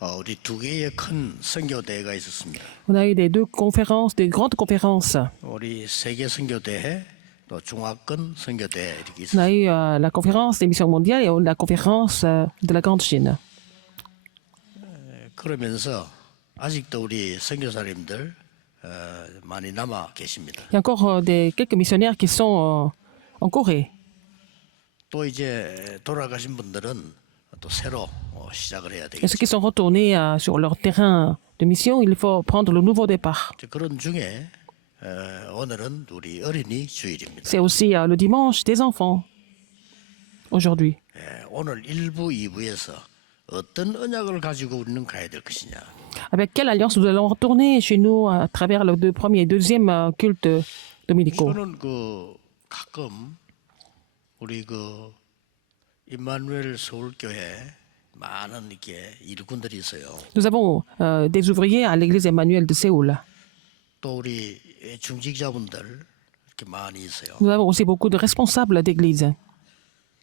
우리 두 개의 큰 선교대회가 있었습니다. On a eu des deux conférences, des grandes conférences. 우리 세계 선교대회 또 중화권 선교대회 이렇게 On a 있었습니다. eu la conférence des missions mondiales et la conférence de la Grande Chine. 그러면서 아직도 우리 선교사님들 많이 남아 계십니다. Il y a encore quelques missionnaires qui sont en Corée. 또 이제 돌아가신 분들은 또 새로 시작을 해야 Et ceux 되겠죠. qui sont retournés sur leur terrain de mission, il faut prendre le nouveau départ. 그런 중에 오늘은 우리 어린이 주일입니다. C'est aussi le dimanche des enfants, aujourd'hui. 오늘 1부, 2부에서 어떤 언약을 가지고 우리는 가야 될 것이냐. Avec quelle alliance nous allons retourner chez nous à travers le premier et deuxième culte dominicaux? 저는 가끔 우리 임마누엘 서울교회 많은 이렇게 일꾼들이 있어요. Nous avons des ouvriers à l'église Emmanuel de Séoul. 또 우리 중직자분들 이렇게 많이 있어요. Nous avons aussi beaucoup de responsables d'église.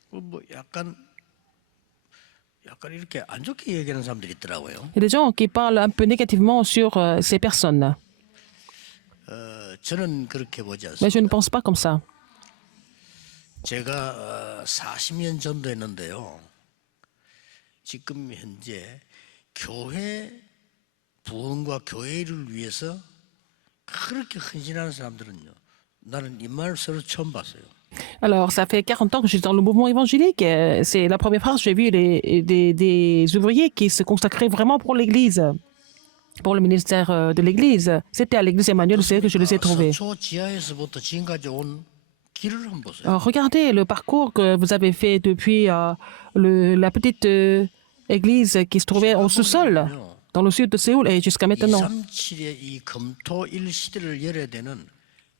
뭐 약간 이렇게 안 좋게 얘기하는 사람들이 있더라고요. Il y a des gens qui parlent un peu négativement sur ces personnes. 저는 그렇게 보지 Mais 않습니다. je ne pense pas comme ça. 제가 40년 전도했는데요. 지금 현재 교회 부흥과 교회를 위해서 그렇게 헌신하는 사람들은요. 나는 임마누엘서를 처음 봤어요. Alors, ça fait 40 ans que je suis dans le mouvement évangélique. C'est la première fois que j'ai vu des ouvriers qui se consacraient vraiment pour l'église, pour le ministère de l'église. C'était à l'église Emmanuel, c'est que je les ai trouvés. 서초 지하에서부터 지금까지 온 길을 한번 보세요. Alors, regardez le parcours que vous avez fait depuis la petite église qui se trouvait au sous-sol, dans le sud de Séoul, et jusqu'à maintenant. 237의 이 금토일 시대를 열어야 되는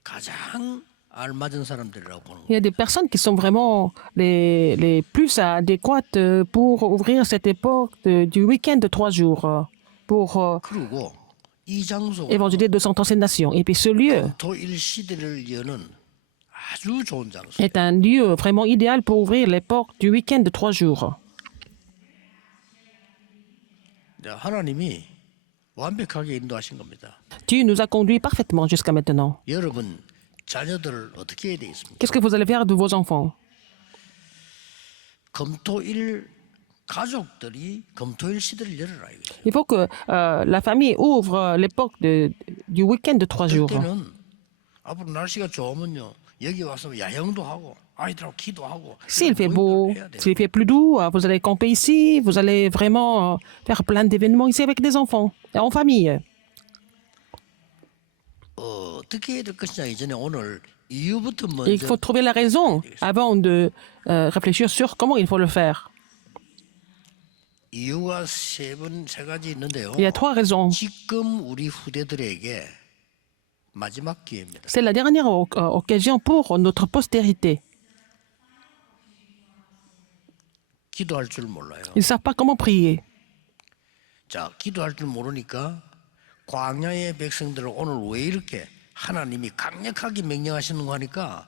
가장 알맞은 사람들이라고 보는 Il y 거예요. a des personnes qui sont vraiment les plus adéquates pour ouvrir cette époque du week-end de 3 jours, pour 그리고 이 장소가 évangéliser 237 nations. Et puis ce lieu 금토일 시대를 여는 아주 좋은 장소. est un lieu vraiment idéal pour ouvrir l'époque du week-end de 3 jours. 하나님이 완벽하게 인도하신 겁니다. Dieu nous a conduits parfaitement jusqu'à maintenant. 여러분 자녀들을 어떻게 해야 되겠습니까? Qu'est-ce que vous allez faire de vos enfants? 금토일 가족들이 금토일 시대를 열어라 이거죠. Il faut que la famille ouvre l'époque du week-end de 3 jours. 그때는 앞으로 날씨가 좋으면요 여기 와서 야영도 하고 아이들하고 기도하고 S'il fait 모임들을 beau, 해야 돼요. s'il fait plus doux, vous allez camper ici, vous allez vraiment faire plein d'événements ici avec des enfants, et en famille. 어떻게 해야 될 것이냐 이전에 오늘 이유부터 Et il 먼저 faut trouver la raison avant de réfléchir sur comment il faut le faire. 이유가 세 가지 있는데요. Il y a 3 raisons. 지금 우리 후대들에게 마지막 기회입니다. C'est la dernière occasion pour notre postérité. 기도할 줄 몰라요. Ils ne savent pas comment prier. 자, 기도할 줄 모르니까 광야의 백성들을 오늘 왜 이렇게 하나님이 강력하게 명령하시는 거 하니까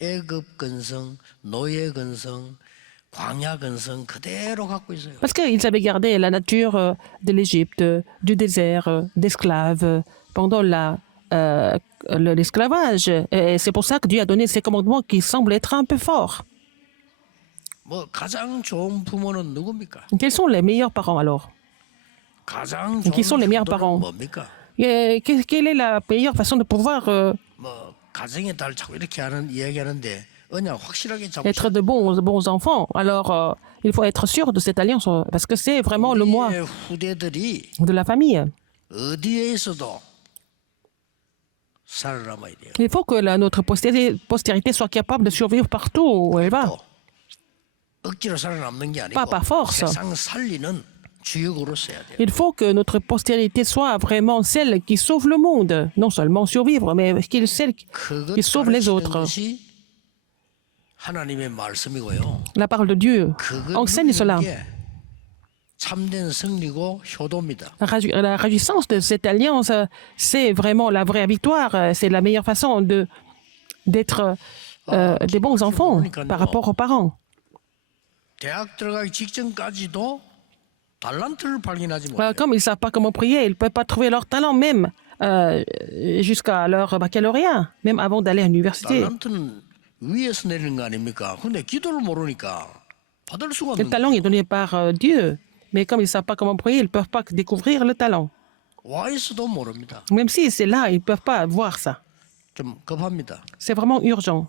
애굽 근성, 노예 근성, 광야 근성 그대로 갖고 있어요. Parce qu'ils avaient gardé la nature de l'Égypte, du désert, d'esclaves pendant l'esclavage. Et c'est pour ça que Dieu a donné ces commandements qui semblent être un peu forts. 뭐 가장 좋은 부모는 누굽니까? Quels sont les meilleurs parents alors? 가장 Qui sont 좋은 les meilleurs 효도는 parents? 뭡니까? Et quelle est la meilleure façon de pouvoir 뭐 가정의 달 자꾸 이렇게 이야기하는데 언약 확실하게 잡으셔야 être de bons enfants? Alors, il faut être sûr de cette alliance parce que c'est vraiment le moi 우리의 후대들이 de la famille. 어디에서도 살아남아야 돼요. Il faut que notre postérité soit capable de survivre partout où elle va. 또 억지로 살아남는 게 아니고 Pas par force. 세상 살리는 주역으로 써야 돼요. Il faut que notre postérité soit vraiment celle qui sauve le monde. Non seulement survivre, mais celle qui sauve les autres. 것이 하나님의 말씀이고요. La parole de Dieu enseigne cela. 게 참된 승리고 효도입니다. La réjouissance de cette alliance, c'est vraiment la vraie victoire. C'est la meilleure façon d'être des bons enfants par rapport aux parents. 대학 들어가기 직전까지도 달란트를 발견하지 Voilà, 못해요. comme ils ne savent pas comment prier, ils ne peuvent pas trouver leur talent même jusqu'à leur baccalauréat, même avant d'aller à l'université. 달란트는 위에서 내리는 거 아닙니까? 근데 기도를 모르니까 받을 수가 Le 없는 talent est 거예요. donné par Dieu, mais comme ils ne savent pas comment prier, ils ne peuvent pas découvrir le talent. 와 있어도 모릅니다. Même si c'est là, ils ne peuvent pas voir ça. 좀 급합니다. C'est vraiment urgent.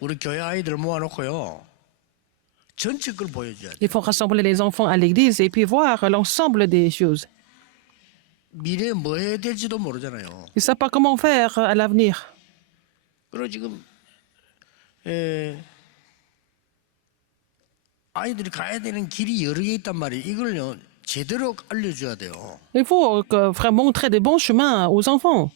우리 교회 아이들 모아놓고요. 전체 걸 보여줘야 돼. Il faut rassembler les enfants à l'église et puis voir l'ensemble des choses. 미래에 뭐 해야 될지도 모르잖아요. Ils ne savent pas comment faire à l'avenir. 그리고 지금 아이들이 가야 되는 길이 여러 개 있단 말이에요. 이걸요 제대로 알려줘야 돼요. Il faut vraiment montrer des bons chemins aux enfants.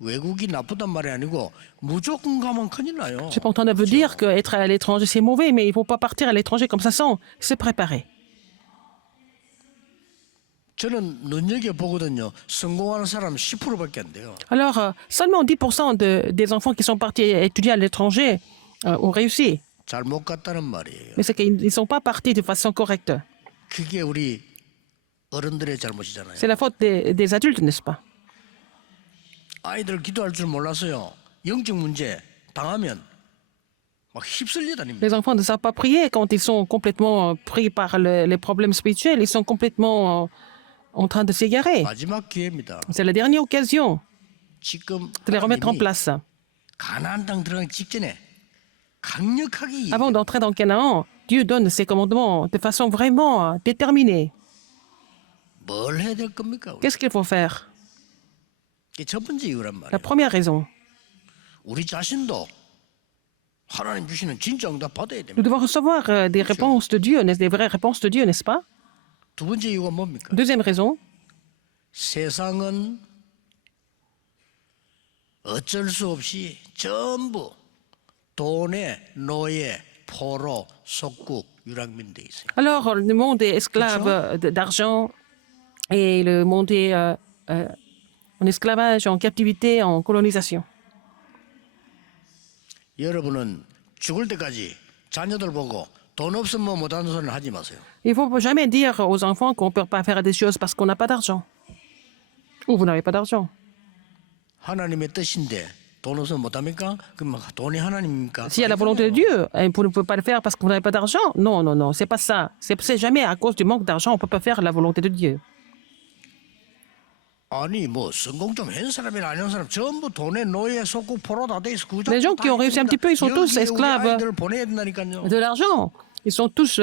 외국이 나쁘단 말이 아니고 무조건 가면 큰일 나요. Je suis pas en train de vous dire qu'être à l'étranger, c'est mauvais, mais il ne faut pas partir à l'étranger comme ça sans se préparer. 저는 눈여겨보거든요. 성공하는 사람 10%밖에 안 돼요. Alors, seulement 10% des enfants qui sont partis étudier à l'étranger ont réussi. 잘 못 갔다는 말이에요. Mais c'est qu'ils ne sont pas partis de façon correcte. 그게 우리 어른들의 잘못이잖아요. C'est la faute des adultes, n'est-ce pas? 아이들 기도할 줄 몰라서요. 영적 문제 당하면 막 휩쓸려 다닙니다. Les enfants ne savent pas prier quand ils sont complètement pris par les problèmes spirituels. Ils sont complètement en train de s'égarer. 마지막 기회입니다. C'est la dernière occasion 지금 de les remettre en 하나님이 place. 가나안 땅 들어가기 직전에 강력하게 Avant d'entrer dans Canaan, Dieu donne ses commandements de façon vraiment déterminée. 뭘 해야 될 겁니까? Qu'est-ce qu'il faut faire? 이게 첫 번째 이유란 La 말이에요. première raison, 우리 자신도 하나님 주시는 진짜 응답 받아야 nous 됩니다. devons recevoir des réponses de Dieu, des vraies réponses de Dieu, n'est-ce pas? 두 번째 이유가 뭡니까? Deuxième raison, 세상은 어쩔 수 없이 전부 돈의 노예, 포로, 속국, 유랑민 돼 있어요. alors le monde est esclave d'argent et le monde est en esclavage, en captivité, en colonisation. 여러분은 죽을 때까지 자녀들 보고 돈 없으면 못하는 소리는 하지 마세요. Il ne faut jamais dire aux enfants qu'on ne peut pas faire des choses parce qu'on n'a pas d'argent. Ou vous n'avez pas d'argent. 하나님의 뜻인데 돈 없으면 못합니까? 그럼 돈이 하나님입니까? S'il y a la volonté de Dieu, et vous ne pouvez pas le faire parce que vous n'avez pas d'argent. Non, non, non, c'est pas ça. C'est jamais à cause du manque d'argent, on ne peut pas faire la volonté de Dieu. 아니 뭐 성공 좀 한 사람이나 아닌 사람 전부 돈의 노예, 속국, 포로 다 돼 있어. Les gens qui ont réussi un petit peu, ils sont tous esclaves 아이들 보내야 된다니까요. de l'argent. Ils sont tous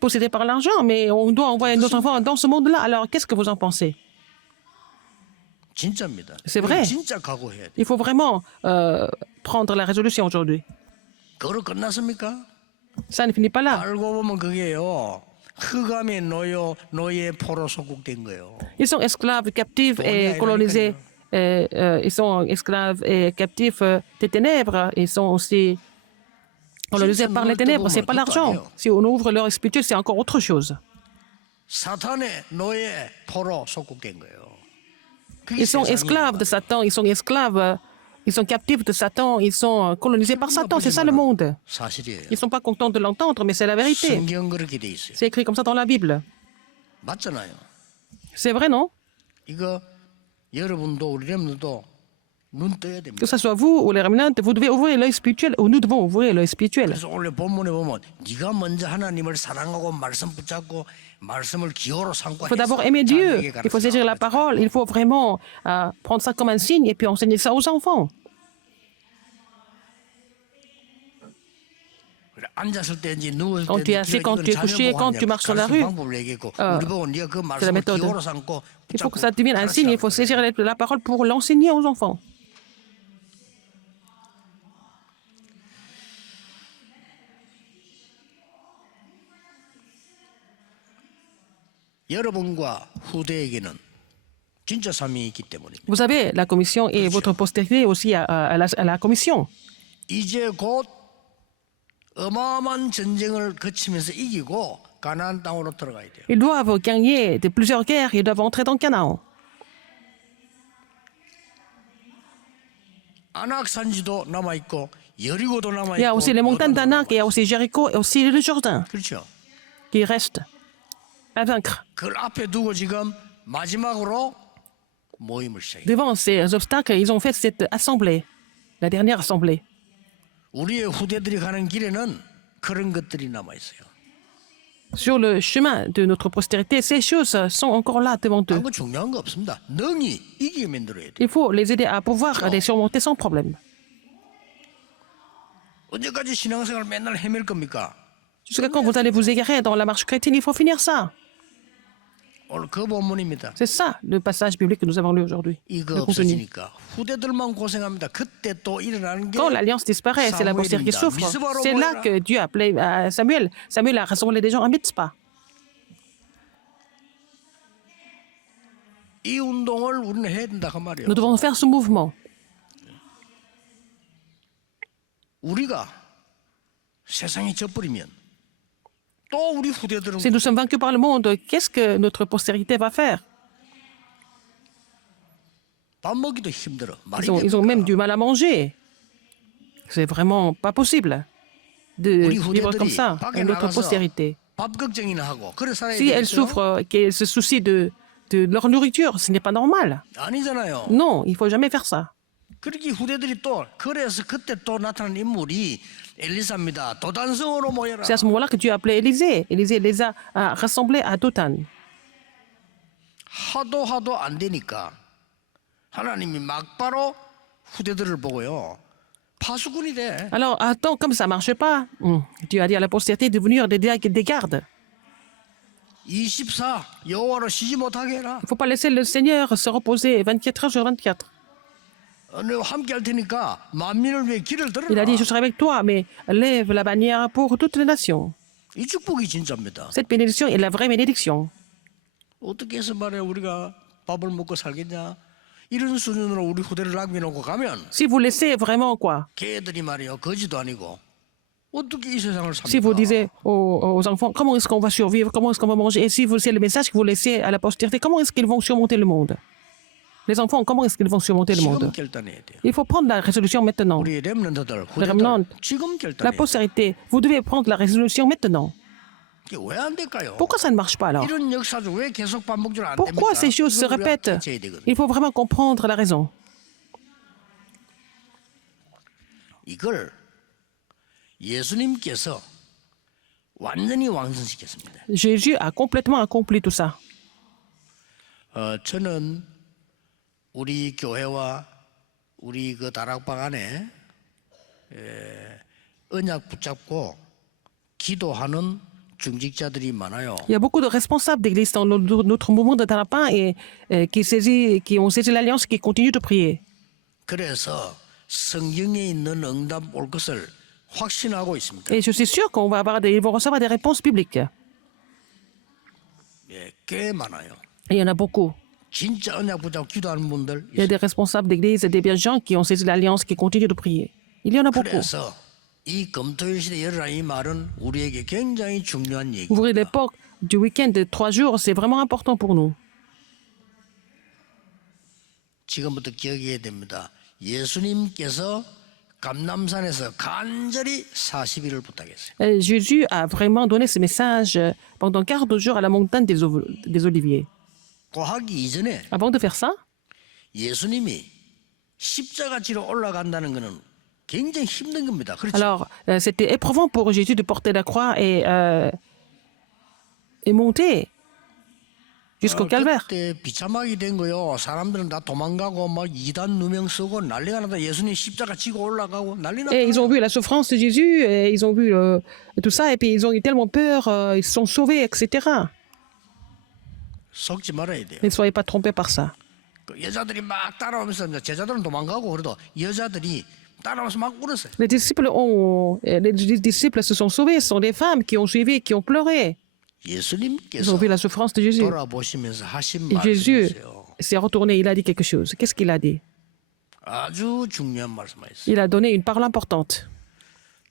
possédés par l'argent, mais on doit envoyer nos enfants dans ce monde-là. Alors, qu'est-ce que vous en pensez? 진짜입니다. C'est vrai. 진짜 각오해야 돼. Il faut vraiment prendre la résolution aujourd'hui. 그걸로 끝났습니까? Ça ne finit pas là. 알고 보면 그게요. 흑암의 노예, 포로, 속국 된 거예요. Ils sont esclaves, captifs et colonisés. Ils sont esclaves et captifs des ténèbres. Ils sont aussi colonisés par les ténèbres. C'est pas l'argent. Si on ouvre leur spirituel, c'est encore autre chose. 사탄의 노예, 포로, 속국 된 거예요. Ils sont esclaves de Satan. Ils sont esclaves. Ils sont captifs de Satan. Ils sont colonisés par Satan. C'est ça le monde. 사실이에요. Ils ne sont pas contents de l'entendre, mais c'est la vérité. 성경 그렇게 돼 있어요. C'est écrit comme ça dans la Bible. 맞잖아요. C'est vrai, non? 이거 여러분도 우리 렘들도 눈 떠야 됩니다. Que ce soit vous ou les rémanentes, vous devez ouvrir l'œil spirituel ou nous devons ouvrir l'œil spirituel. 그래서 오늘 본문에 보면 네가 먼저 하나님을 사랑하고 말씀 붙잡고 말씀을 기호로 삼고 Il faut d'abord aimer Dieu, il faut saisir la parole, il faut vraiment prendre ça comme un signe et puis enseigner ça aux enfants. 앉았을 때인지 누웠을 Quand tu es assis, quand tu es couché, quand tu marches sur la rue, c'est la méthode. Il faut que ça devienne un signe, il faut saisir la parole pour l'enseigner aux enfants. 여러분과 후대에게는 진짜 삶이 있기 때문입니다. Vous savez, la commission et votre postérité aussi à la commission. 이제 곧 어마어마한 전쟁을 거치면서 이기고 가나안 땅으로 들어가야 돼요. Ils doivent gagner de plusieurs guerres, ils doivent entrer dans Canaan. 안악산지도 남아 있고 여리고도 남아 Il y a 있고. aussi les montagnes d'Anak, il y a aussi Jéricho et aussi le Jourdain. 그렇죠. qui reste à vaincre. 그걸 앞에 두고 지금 마지막으로 모임을 시작해요. Devant ces obstacles, ils ont fait cette assemblée, la dernière assemblée. 우리의 후대들이 가는 길에는 그런 것들이 남아 있어요. Sur le chemin de notre postérité, ces choses sont encore là devant eux. 아무 중요한 거 없습니다. 능히 이기게 만들어야 돼. Il faut les aider à pouvoir les surmonter sans problème. 언제까지 신앙생활 맨날 헤맬 겁니까? Jusqu'à quand vous allez vous égarer dans la marche chrétienne? Il faut finir ça. 오늘 그 본문입니다. C'est ça le passage biblique que nous avons lu aujourd'hui. 이거 Le contenu. 없어지니까 후대들만 고생합니다. 그때 또 일어나는 게 Quand l'alliance disparaît, c'est la postérité qui souffre. C'est là que Dieu a appelé Samuel. Samuel a rassemblé des gens à Mitzpah. 이 운동을 우리는 해야 된다 그 말이에요. Nous devons faire ce mouvement. 우리가 세상이 져버리면 또 우리 후대들은 Si nous sommes vaincus par le monde, qu'est-ce que notre postérité va faire? 밥 먹기도 힘들어. 말이 Ils ont même 됩니까? du mal à manger. C'est vraiment pas possible de 우리 vivre comme 후대들이 ça, 밖에 notre 나가서 postérité. 밥 걱정이나 하고 그래 살아야 Si elles 되겠어요? souffrent, qu'elles se soucient de leur nourriture, ce n'est pas normal. 아니잖아요. Non, il ne faut jamais faire ça. 그렇게 후대들이 또 그래서 그때 또 나타난 인물이 엘리사입니다. 도단성으로 모여라. C'est à ce moment-là que Dieu a appelé Élisée. Élisée les a rassemblés à Dothan. 하도 안 되니까 하나님이 막바로 후대들을 보고요. 파수꾼이 돼. Alors, attends, comme ça ne marche pas, Dieu a dit à la postérité de venir des gardes. 24 여호와로 쉬지 못하게 해라. Il ne faut pas laisser le Seigneur se reposer 24 heures sur 24. 내가 함께 할 테니까 만민을 위해 길을 Il a 들어라. dit, je serai avec toi, mais lève la bannière pour toutes les nations. 이 축복이 진짜입니다. Cette bénédiction est la vraie bénédiction. 어떻게 해서 말해 우리가 밥을 먹고 살겠냐? 이런 수준으로 우리 후대를 남겨놓고 가면 Si vous laissez vraiment quoi? 걔들이 말이요 거지도 아니고 어떻게 이 세상을 Si vous 삽니까? disiez aux enfants, comment est-ce qu'on va survivre, comment est-ce qu'on va manger, et si c'est le message que vous laissez à la postérité, comment est-ce qu'ils vont surmonter le monde? Les enfants, comment est-ce qu'ils vont surmonter le 지금 monde? 결단해야 돼요. Il faut prendre la résolution maintenant. 우리 렘넌트들 Les remnants, 후대들 지금 la 결단해야 돼요. postérité, vous devez prendre la résolution maintenant. 이게 왜 안 될까요? Pourquoi ça ne marche pas alors? 이런 역사죠. 왜 계속 반복적으로 안 됩니까? Pourquoi ces choses se 이걸 우리가 répètent? 캐치해야 되거든요. Il faut vraiment comprendre la raison. 이걸 예수님께서 완전히 완성시켰습니다. Jésus a complètement accompli tout ça. 저는 우리 교회와 우리 그 다락방 안에 언약 붙잡고 기도하는 중직자들이 많아요. Il y a beaucoup de responsables d'église dans notre mouvement de Tarapin et qui ont saisi l'alliance et qui continuent de prier. 그래서 성경에 있는 응답 올 것을 확신하고 있습니다. Et je suis sûr ils vont recevoir des réponses bibliques. 예, 꽤 많아요. Et il y en a beaucoup. 진짜 언약 붙잡고 기도하는 분들 Il y a des responsables d'église et des bien gens qui ont saisi l'alliance, qui continuent de prier. Il y en a beaucoup. 그래서 이 금토일 시대 열라 이 말은 우리에게 굉장히 중요한 얘기. Ouvrir l'époque du week-end de 3 jours, c'est vraiment important pour nous. 지금부터 기억해야 됩니다. 예수님께서 감남산에서 간절히 40일을 부탁했어요. Jésus a vraiment donné ce message pendant 40 jours à la montagne des Oliviers. 그 하기 이전에 Avant de faire ça, 예수님이 십자가 지로 올라간다는 것은 굉장히 힘든 겁니다. 그렇죠? alors c'était éprouvant pour Jésus de porter la croix et monter jusqu'au calvaire. 그때 비참하게 된 거요. 사람들은 다 도망가고 막 이단 누명 쓰고 난리가 나다. 예수님 십자가 지고 올라가고 난리 났다. Et ils ont vu la souffrance de Jésus, et ils ont vu tout ça, et puis ils ont eu tellement peur, ils se sont sauvés, etc. 속지 말아야 돼요. Ne soyez pas trompés par ça. 그 여자들이 막 따라오면서 이제 제자들은 도망가고 그래도 여자들이 따라오면서 막 울었어요. Les disciples se sont sauvés, ce sont des femmes qui ont suivi, qui ont pleuré. Ils 예수님께서 ont vu la souffrance de Jésus. 돌아보시면서 하신 Et Jésus 말씀이세요. s'est retourné, il a dit quelque chose. Qu'est-ce qu'il a dit? 아주 중요한 말씀이었어요. Il a donné une parole importante.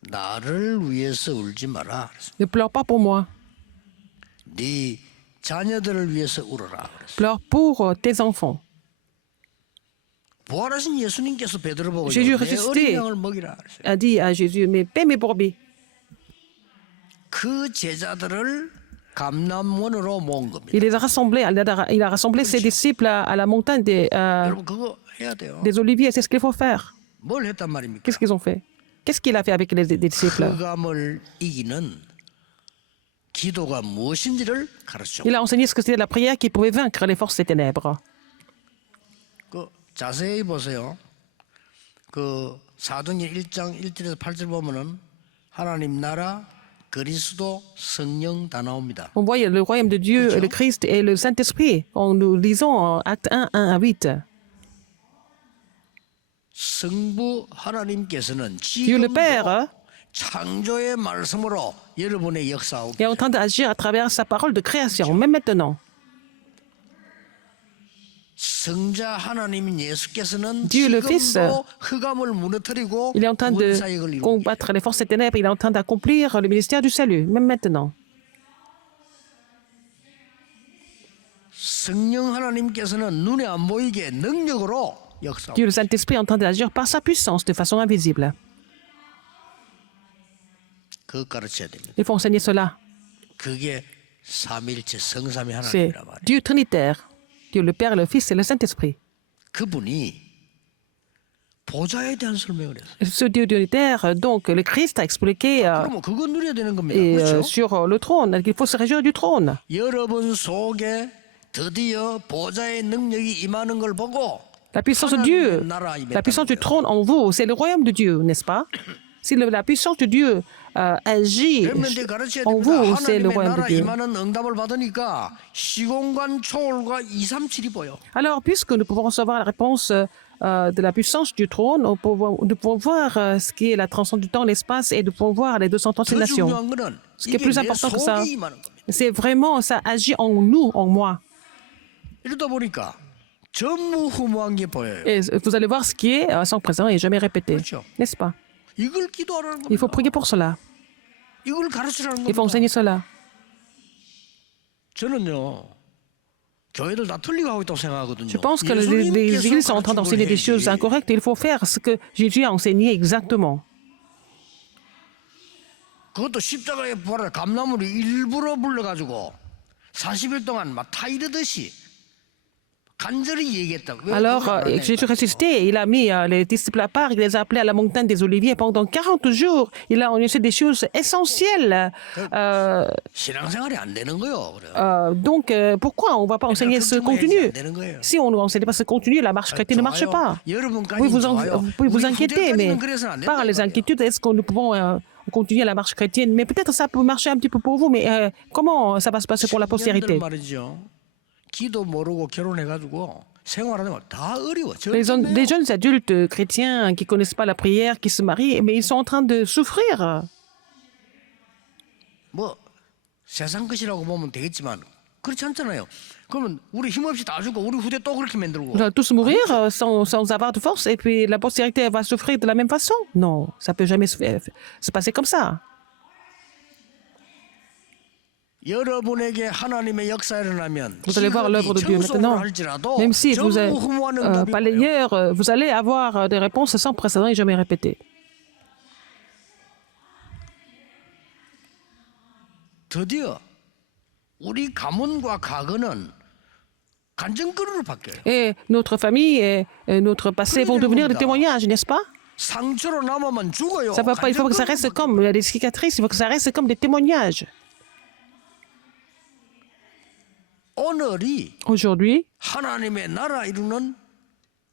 나를 위해서 울지 마라. 그랬어요. Ne pleure pas pour moi, 네 자녀들을 위해서 울어라. 그랬어요. pleure pour tes enfants. 부활하신 예수님께서 베드로 보고 Jésus 내 ressuscité 어린 양을 먹이라. 그랬어요. A dit à Jésus, mais paie mes brebis. 그 제자들을 감람원으로 모은 겁니다. Il les a rassemblés, il a rassemblé ses disciples à la montagne 여러분 그거 해야 돼요. des Oliviers. C'est ce qu'il faut faire. 뭘 했단 말입니까? Qu'est-ce qu'ils ont fait? Qu'est-ce qu'il a fait avec les disciples? 흑암을 이기는 기도가 무엇인지를 가르쳐. Il a enseigné ce que c'était la prière qui pouvait vaincre les forces des ténèbres. 그 자세히 보세요. 그 사도행전 1장 1절에서 8절 보면은 하나님 나라 그리스도 성령 다 나옵니다. On voit le royaume de Dieu, le Christ et le Saint-Esprit. En nous lisons Acte 1, 1 à 8. 성부 하나님께서는 Dieu le 지금도 Père 창조의 말씀으로 여러분의 역사하고 est en train d'agir à travers sa parole de création, même maintenant. 성자 하나님인 예수께서는 Dieu le Fils, 지금도 흑암을 무너뜨리고 Il est en train de 원사역을 이루고 combattre les forces des ténèbres. Il est en train d'accomplir le ministère du salut, même maintenant. 성령 하나님께서는 눈에 안 보이게 능력으로 역사하고 Dieu, le Saint-Esprit, est en train d'agir par sa puissance de façon invisible. 그거 가르쳐야 됩니다. Il faut enseigner cela. 그게 삼위일체 성삼위 C'est 하나님이란 말이에요. Dieu trinitaire. Dieu le Père, le Fils et le Saint-Esprit. 그분이 보좌에 대한 설명을 했어요. Ce Dieu trinitaire, donc, le Christ a expliqué 그러면 그거 누려야 되는 겁니다. et, 그렇죠? sur le trône, qu'il faut se réjouir du trône. 여러분 속에 드디어 보좌의 능력이 임하는 걸 보고 La puissance de Dieu, la puissance du trône en vous, c'est le royaume de Dieu, n'est-ce pas? Si la puissance de Dieu agit 그러면 가르쳐야 en 됩니다. vous, c'est le 하나님의 royaume de 나라 Dieu. 임하는 응답을 받으니까 시공간 초월과 237이 보여. Alors, puisque nous pouvons recevoir la réponse de la puissance du trône, nous pouvons voir ce qui est la transcendance du temps, l'espace, et nous pouvons voir les 236 더 nations. 중요한 거는 Ce qui est 이게 plus 내 important que ça, 속에 임하는 겁니다. c'est vraiment, ça agit en nous, en moi. 이러다 보니까 전무후무한 게 보여요. Et vous allez voir ce qui est sans présent et jamais répété. 그렇죠. N'est-ce pas? 이걸 기도하라는 Il faut 겁니다. prier pour cela. 이걸 가르치라는 Il faut 겁니다. enseigner cela. 저는요. 교회들 다 틀리고 하고 있다고 생각하거든요. Je pense que les églises sont en train d'enseigner des choses incorrectes. Il faut faire ce que Jésus a enseigné exactement. 그것도 십자가의 부활을 감람으로 일부러 불러가지고 40일 동안 막 타이르듯이 간절히 얘기했다고. 왜 Alors, 그걸 안 해? Jésus ressuscité, il a mis les disciples à part, il les a appelés à la montagne des Oliviers pendant 40 jours. Il a enseigné des choses essentielles. 신앙생활이 안 되는 거요. 그래. Donc, pourquoi on ne va pas enseigner ce contenu? 되는 거예요. Si on n'enseigne pas ce contenu, la marche chrétienne ne marche pas. 여러분까지 Vous pouvez vous inquiéter, mais par les inquiétudes, est-ce que nous pouvons continuer la marche chrétienne? Mais peut-être ça peut marcher un petit peu pour vous, mais comment ça va se passer pour la postérité? 말이죠. 기도 모르고 결혼해가지고 생활하는 거 다 어려워. Les jeunes adultes chrétiens qui ne connaissent pas la prière, qui se marient, mais ils sont en train de souffrir. 뭐 세상 것이라고 보면 되겠지만 그렇지 않잖아요. 그러면 우리 힘없이 다 죽고 우리 후대 또 그렇게 만들고. On va tous mourir sans avoir de force et puis la postérité va souffrir de la même façon? Non, ça ne peut jamais se passer comme ça. 여러분에게 하나님의 역사 일어나면 Vous allez voir l'œuvre de Dieu maintenant. Même si vous êtes balayeur, vous allez avoir des réponses sans précédent et jamais répétées. 드디어 우리 가문과 가거는 간증거리로 바뀌어요. Et notre famille et notre passé vont devenir des témoignages, n'est-ce pas? 상처로 남으면 죽어요. Ça va pas, il faut que ça reste comme des cicatrices, il faut que ça reste comme des témoignages. 오늘이 Aujourd'hui, 하나님의 나라 이루는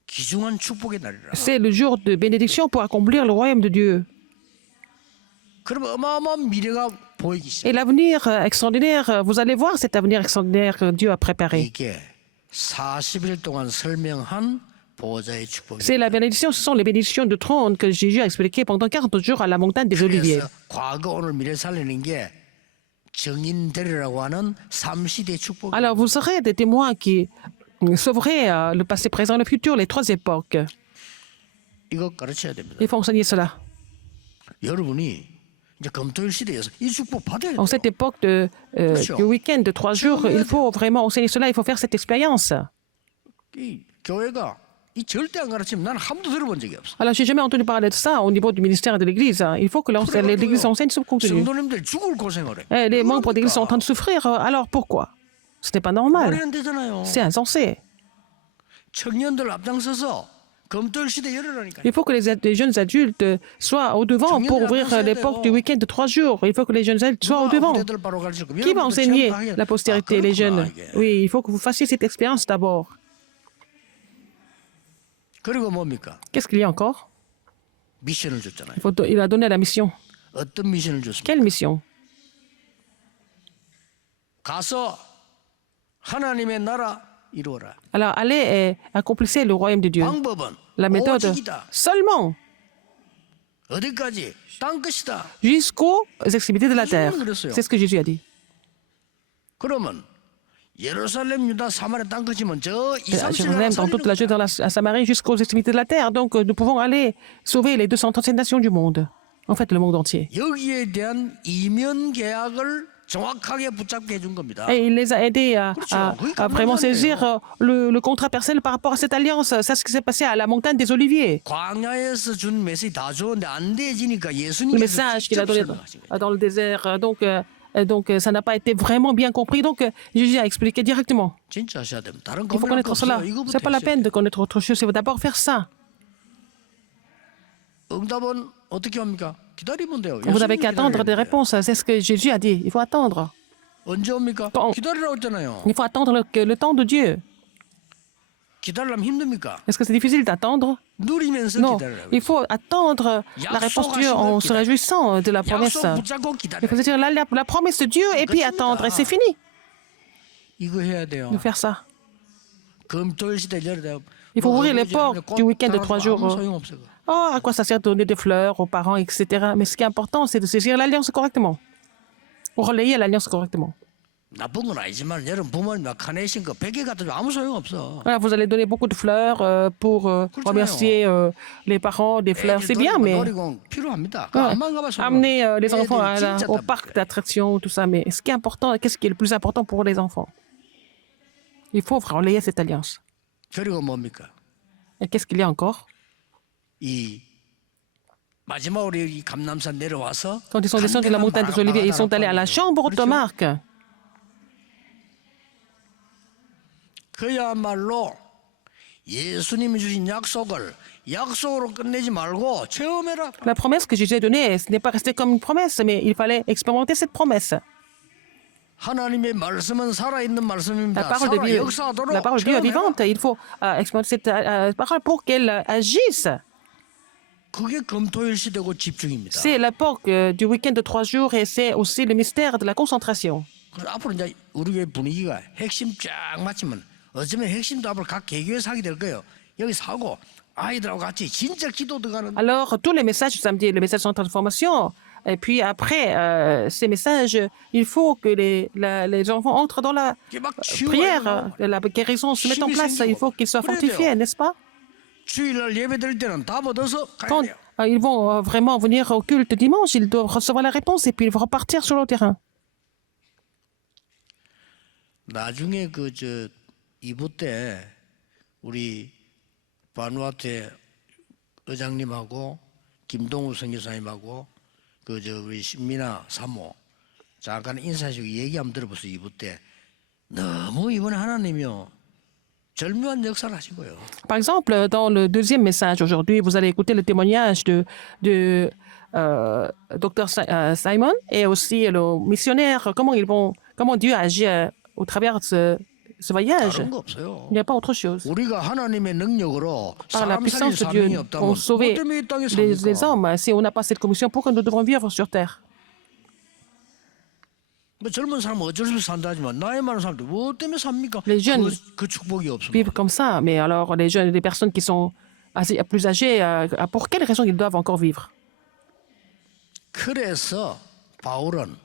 귀중한 축복의 날이라. c'est le jour de bénédiction pour accomplir le royaume de Dieu. 그럼 어마어마한 미래가 보이기 시작. Et l'avenir extraordinaire, vous allez voir cet avenir extraordinaire que Dieu a préparé. 이게 40일 동안 설명한 보호자의 축복이. C'est la bénédiction, ce sont les bénédictions de trône que Jésus a expliquées pendant 40 jours à la montagne des Oliviers. 그래서 과거 오늘 미래 살리는 게 정인되리라고 하는 3시대 축복. Alors, vous serez des témoins qui sauveraient le passé, présent, le futur, les trois époques. 이거 가르쳐야 됩니다. Il faut enseigner cela. 여러분이 이제 금토일 시대에서 이 축복 받아야 En 돼요. cette époque du week-end de 3 jours, il faut vraiment enseigner cela, il faut faire cette expérience. 이 교회가 이 절대 안 가르치면 나는 한 번도 들어본 적이 없어. Alors, j'ai jamais entendu parler de ça au niveau du ministère de l'Église. Il faut que l'Église enseigne ce contenu. 성도님들 죽을 고생을 해. Eh, les membres de l'Église sont en train de souffrir. Alors, pourquoi? Ce n'est pas 말이 normal. 안 되잖아요. C'est insensé. 청년들 앞장서서 검토일 시대 열으라니까. Il faut que les jeunes adultes soient au devant pour ouvrir les portes du week-end de 3 jours. Il faut que les jeunes adultes soient au devant. Qui va enseigner la postérité, les jeunes? Oui, il faut que vous fassiez cette expérience d'abord. 그리고 뭡니까? Qu'est-ce qu'il y a encore? 미션을 줬잖아요. Il a donné la mission. 어떤 미션을 줬습니까? Quelle mission? 가서 하나님의 나라 이루어라. Alors, allez et accomplissez le royaume de Dieu. 방법은 La méthode, 오직이다. seulement 어디까지? 땅 끝이다. jusqu'aux extrémités de la terre. C'est ce que Jésus a dit. 그러면 예루살렘, 유다, 사마리아 땅 끝이면 저 À 237 Jérusalem, 나라 dans toute la 살리는 Judée, dans la Samarie, jusqu'aux extrémités de la terre. Donc, nous pouvons aller sauver les 237 nations du monde. En fait, le monde entier. 여기에 대한 이면 계약을 정확하게 붙잡게 해준 겁니다. Et il les a aidés à vraiment saisir le contrat personnel par rapport à cette alliance. C'est ce qui s'est passé à la montagne des Oliviers. 광야에서 준 메시지 다 좋은데 안 돼지니까 Le 예수님께서 message qu'il a 직접 donné 설명하신 거예요. dans le désert. Donc, ça n'a pas été vraiment bien compris. Donc, Jésus a expliqué directement. 진짜 하셔야 됩니다. 다른 Il faut 고민할 거 connaître cela. 없어요. Ce 이거부터 n'est pas la 했어요. peine de connaître autre chose. Il faut d'abord faire ça. 응답은 어떻게 합니까? 기다리면 돼요. Vous n'avez 예수님이 qu'attendre 기다리면 des 돼요. réponses. C'est ce que Jésus a dit. Il faut attendre. 언제 옵니까? Quand- 기다리라고 했잖아요. Il faut attendre le temps de Dieu. 기다리려면 힘듭니까? Est-ce que c'est difficile d'attendre? 누리면서 Non. 기다리라고. Il faut attendre la réponse de Dieu en se réjouissant de la promesse. 약속 붙잡고 Il faut 기다려. se dire la promesse de Dieu et puis attendre. Et c'est fini 이거 해야 돼요. de faire ça. 금토일 시대 열어야 Il faut ouvrir les portes du week-end de 3 jours. Oh, à quoi ça sert de donner des fleurs aux parents, etc. Mais ce qui est important, c'est de saisir l'alliance correctement. Ou relayer l'alliance correctement. 나쁜 건 아니지만 여러분 부모님 막 카네이션 거 100개 갖다 줘 아무 소용 없어. Voilà, vous allez donner beaucoup de fleurs pour remercier les parents des fleurs. C'est bien, mais 놀이공 필요합니다. ouais, 안만 가봐 소용 amener 없어. les enfants 애들이 진짜 au 답답해. parc d'attractions, tout ça. Mais ce qui est important, qu'est-ce qui est le plus important pour les enfants? Il faut relayer cette alliance. 그리고 뭡니까? Et qu'est-ce qu'il y a encore? 이 마지막으로 이 감남산 내려와서 Quand ils sont descendus de la montagne des Oliviers, ils sont allés à la chambre de Marc. 그야말로 예수님이 주신 약속으로 끝내지 말고 체험해라. La promesse que Jésus a donnée, ce n'est pas resté comme une promesse, mais il fallait expérimenter cette promesse. 하나님의 말씀은 살아있는 말씀입니다. La parole de Dieu, 역사하도록 la parole de Dieu est 체험해라. vivante. Il faut expérimenter cette parole pour qu'elle agisse. 그게 금토일 시대고 집중입니다. C'est l'époque du week-end de 3 jours et c'est aussi le mystère de la concentration. 그래서 앞으로 이제 우리 교회 분위기가 핵심 쫙 맞추면 어쩌면 핵심도 앞으로 각 개교에서 하게 될 거예요. 여기 사고 아이들하고 같이 진짜 기도 들어가는 Alors, tous les messages du samedi, le message central de formation, et puis après ces messages, il faut que les enfants entrent dans la 막 prière, la guérison se mette en place. Il faut qu'ils soient fortifiés, n'est-ce pas? 주일날 예배 드릴 때는 답 얻어서 가야 Quand 돼요. ils vont vraiment venir au culte dimanche, ils doivent recevoir la réponse et puis ils vont repartir sur le terrain. 나중에 그 2부 때 우리 바누아테 의장님하고 김동우 선교사님하고 우리 신민아 사모 잠깐 인사하시고 얘기 한번 들어보세요. 2부 때 너무 이번에 하나님이요 절묘한 역사를 하신 거예요. Par exemple, dans le deuxième message aujourd'hui, vous allez écouter le témoignage de Dr Simon et aussi le missionnaire, comment Dieu agit au travers de ce voyage. 다른 거 없어요. Il n'y a pas autre chose. 우리가 하나님의 능력으로 Par la 사람 살릴 puissance de Dieu, 사명이 on 없다면 sauver 뭐 때문에 이 땅에 les 삽니까? hommes. Si on n'a pas cette commission, pourquoi nous devrons vivre sur terre? 뭐 젊은 사람은 어쩔 수 없이 산다지만 나이 많은 사람들 뭐 때문에 삽니까? Les jeunes 그 축복이 없으면 Vivre comme ça, mais alors les jeunes, les personnes qui sont plus âgées, pour quelles raisons ils doivent encore vivre? 그래서 바울은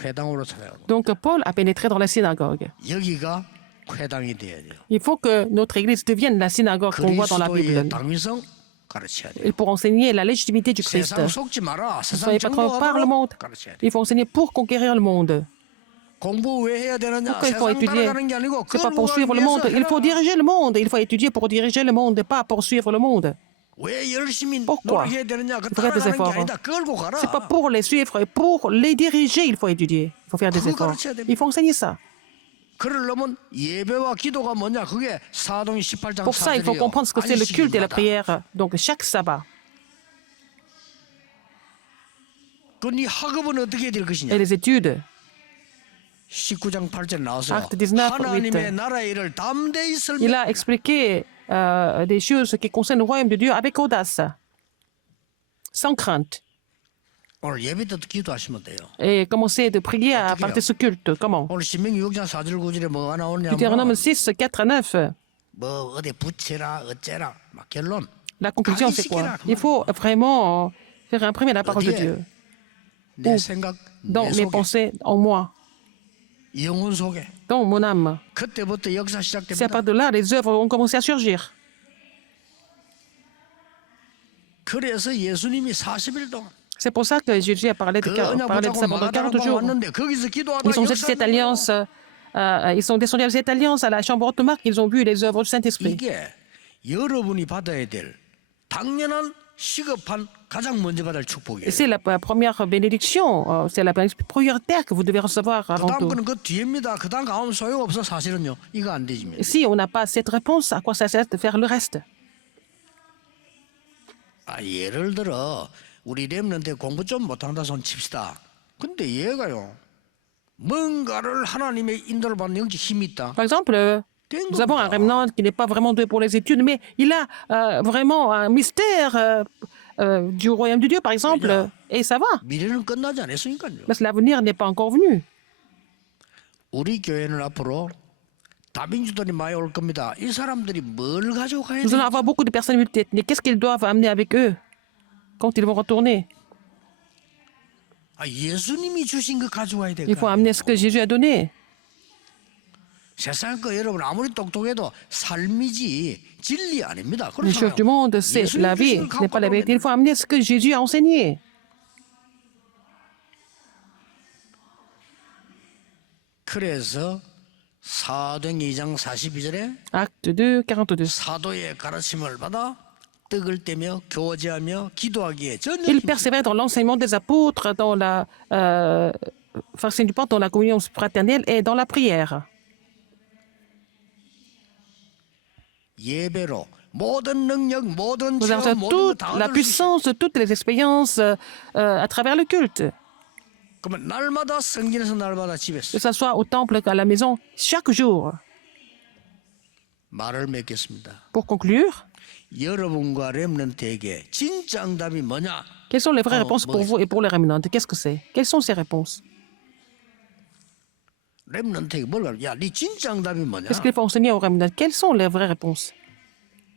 회당으로 찾아가고 Donc Paul a pénétré dans la synagogue. 여기가 회당이 돼야 돼요. Il faut que notre église devienne la synagogue qu'on voit dans la 그리스도의 Bible. 당위성 가르쳐야 돼요. Et pour enseigner la légitimité du Christ. 세상 속지 마라. Ne 세상 soyez pas trop par le 정복하도록 monde. 가르쳐야 돼요. Il faut enseigner pour conquérir le monde. 공부 왜 해야 되느냐? Pourquoi il faut 세상 étudier? 따라가는 게 아니고 C'est pas 끌고 pour 가기 suivre le 위해서 monde. Il faut 해라. diriger le monde. Il faut étudier pour diriger le monde, pas pour suivre le monde. 왜 열심히 Pourquoi? 노력해야 되느냐? 그 Il faut faire des 따라가는 게 efforts. 아니다. 끌고 가라. C'est pas pour les suivre, pour les diriger, il faut étudier. Il faut faire des 그거 efforts. 가르쳐야 됩니다. Il faut enseigner ça. 그러려면 예배와 기도가 뭐냐? 그게 사도행 18장 Pour ça, il faut 4절이에요. comprendre ce que c'est le culte et la prière. Donc, chaque sabbat. 그네 학업은 어떻게 될 것이냐? Et les études. 19장 8절 나와서 Acte 19, 하나님의 8. 나라의 일을 담대히 설명. Il a expliqué des choses qui concernent le royaume de Dieu avec audace, sans crainte. 오늘 예배 때도 기도하시면 돼요. Et commencer de prier à 어떻게 partir de ce culte. Comment? 오늘 신명기 6장 4절 9절에 뭐가 나오냐면 Deutéronome 6, 4 à 9. 뭐 어디 붙여라 어째라 막 결론. La conclusion, c'est quoi? Il faut vraiment faire imprimer la parole de Dieu 내 생각 dans 내 mes 속에 pensées, en moi, 영혼 속에 dans mon âme. 그때부터 역사 C'est à 시작됩니다. partir de là, les œuvres ont commencé à surgir. 그래서 예수님이 40일 동안 C'est pour ça que Jésus a parlé de, 그 parlé de 언약 ça 붙잡고 pendant 40 마가다락방 jours. 왔는데 거기서 기도하다 Ils sont descendus cette alliance, ils sont descendus à cette alliance à la chambre haute marque, ils ont vu les œuvres du Saint-Esprit. 이게 여러분이 받아야 될 당연한 시급한 가장 먼저 받을 축복이에요. Et c'est la première bénédiction, c'est la bénédiction prioritaire que vous devez recevoir avant 그다음 tout. 거는 그 뒤입니다. 그다음 가면 소용없어 사실은요. 이거 안 되지면. Et si on n'a pas cette réponse, à quoi ça sert de faire le reste? 예를 들어 우리 렘넌트 공부 좀 못한다 손 칩시다. 근데 얘가요. 뭔가를 하나님의 인도를 받는 영적 힘이 있다. Par exemple, nous avons un remnant qui n'est pas vraiment doué pour les études, mais il a vraiment un mystère du royaume de Dieu, par exemple, et ça va, 미래는 끝나지 않았으니까요. parce que l'avenir n'est pas encore venu. 우리 교회는 앞으로 다민주들이 많이 올 겁니다. 이 사람들이 뭘 가지고 가야 Nous allons 돼? avoir beaucoup de personnes multiethniques. Qu'est-ce qu'ils doivent amener avec eux quand ils vont retourner? 예수님이 주신 거 가져와야 될 Il faut 거예요. amener ce que Jésus a donné. 세상 거 여러분 아무리 똑똑해도 삶이지 진리 아닙니다. Les choses du monde, c'est la vie, ce n'est pas la vérité. Il faut amener ce que Jésus a enseigné. 그래서 사도행 2장 42절에 Acte 2, 42. 사도의 가르침을 받아 떡을 떼며 교제하며 기도하기에 전혀 Il persévère dans l'enseignement des apôtres, dans la farcine du pain, dans la communion fraternelle et dans la prière. 예배로 모든 능력, 모든 Vous avez 체험, 모든 toute 거다 la 얻을 수 있어요. puissance de toutes les expériences à travers le culte. 그러면 날마다 성전에서 날마다 집에서 Que ce soit au temple qu'à la maison, chaque jour. 말을 맺겠습니다. Pour conclure, 여러분과 렘넌트에게 진짜 응답이 뭐냐? quelles sont les vraies réponses pour vous et pour les rémanentes? Qu'est-ce que c'est? Quelles sont ces réponses? 렘넌트에게 뭘 가르쳐? 야, 네 진짜 응답이 뭐냐? Qu'est-ce qu'il faut enseigner aux rémanentes? Quelles sont les vraies réponses?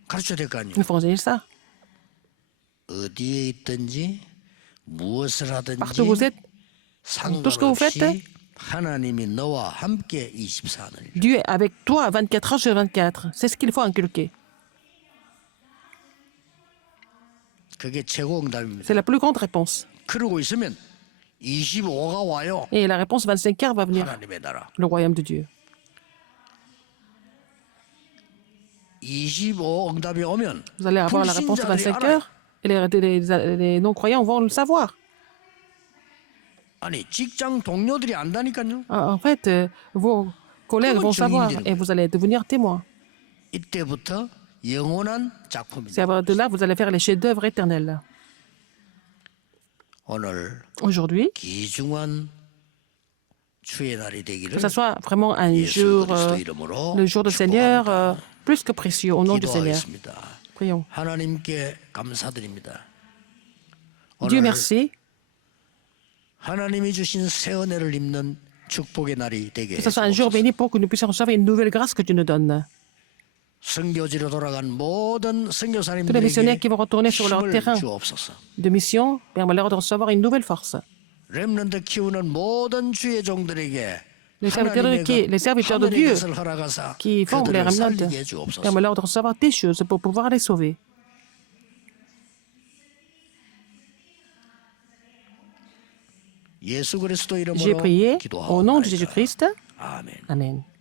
가르쳐야 될 거 아니에요. Il faut enseigner ça. 어디에 있든지 무엇을 Partout où vous 하든지 êtes, tout ce que vous faites, 상관없이 하나님이 너와 함께 24일. Dieu est avec toi 24 heures sur 24. C'est ce qu'il faut inculquer. 그게 최고 응답입니다. C'est la plus grande réponse. 그러고 있으면 25가 와요. Et la réponse 25 heures va venir. 하나님의 나라. Le royaume de Dieu. 25 응답이 오면 Vous allez avoir la réponse de 25 불신자들이 heures et les non-croyants vont le savoir. 아니 직장 동료들이 안다니까요. En fait, vos collègues vont savoir et vous allez devenir témoins. 이때부터 영원한 C'est 작품입니다. à partir de là vous allez faire les chefs-d'œuvre éternels. 오늘 Aujourd'hui, 귀중한 주의 날이 되기를 que ce soit vraiment un 예수 jour, 그리스도 이름으로 le jour du Seigneur, 축복합니다. plus que précieux, au nom du Seigneur. 기도하겠습니다. Prions. 하나님께 감사드립니다. Dieu 오늘 merci, 하나님이 주신 새 은혜를 입는 축복의 날이 되게 que ce soit un jour 해주옵소서. béni pour que nous puissions recevoir une nouvelle grâce que tu nous donnes. 선교지로 돌아간 모든 Tous les missionnaires 선교사님들에게 qui vont retourner sur leur 힘을 terrain 주옵소서. de mission, permets-leur de recevoir une nouvelle force. 렘넌트 키우는 모든 주의 종들에게 Les serviteurs de Dieu qui font les remnants, permets-leur de recevoir tes choses pour pouvoir les sauver. 예수 그리스도 J'ai 이름으로 prié au nom de 기도하옵나이다. Jésus-Christ. 아멘. Amen.